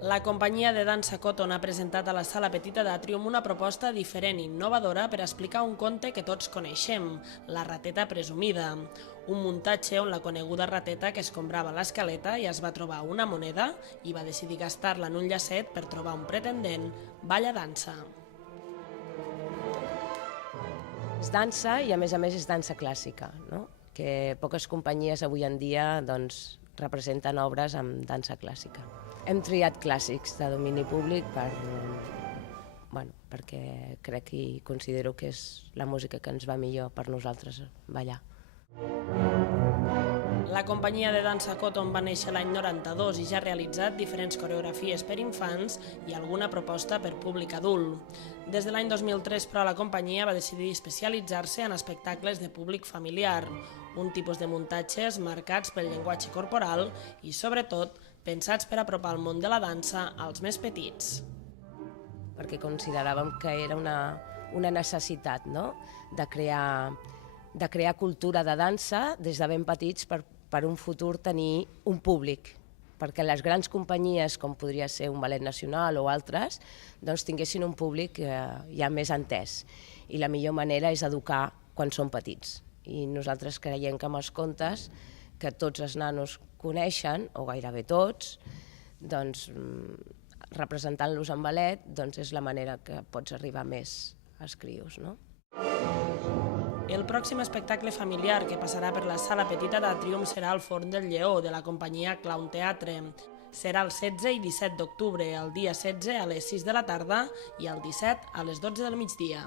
La companyia de dansa Cotton ha presentat a la Sala Petita d'Àtrium una proposta diferent i innovadora per explicar un conte que tots coneixem, La rateta presumida. Un muntatge on la coneguda rateta que escombrava l'escaleta i es va trobar una moneda i va decidir gastar-la en un llacet per trobar un pretendent, balla dansa. És dansa i a més és dansa clàssica, no? Que poques companyies avui en dia representen obres amb dansa clàssica. Hem triat clàssics de domini públic perquè crec i considero que és la música que ens va millor per nosaltres ballar. La companyia de dansa Cotton va néixer l'any 92 i ja ha realitzat diferents coreografies per infants i alguna proposta per públic adult. Des de l'any 2003, però, la companyia va decidir especialitzar-se en espectacles de públic familiar, un tipus de muntatges marcats pel llenguatge corporal i, sobretot, pensats per apropar el món de la dansa als més petits. Perquè consideràvem que era una necessitat, no? de crear cultura de dansa des de ben petits per un futur tenir un públic, perquè les grans companyies, com podria ser un Ballet Nacional o altres, tinguessin un públic ja més entès. I la millor manera és educar quan són petits. I nosaltres creiem que amb els contes, que tots els nanos coneixen, o gairebé tots, representant-los en ballet és la manera que pots arribar més als crios, no? El pròxim espectacle familiar que passarà per la Sala Petita d'Àtrium serà el Forn del Lleó, de la companyia Clown Teatre. Serà el 16 i 17 d'octubre, el dia 16 a les 6 de la tarda i el 17 a les 12 del migdia.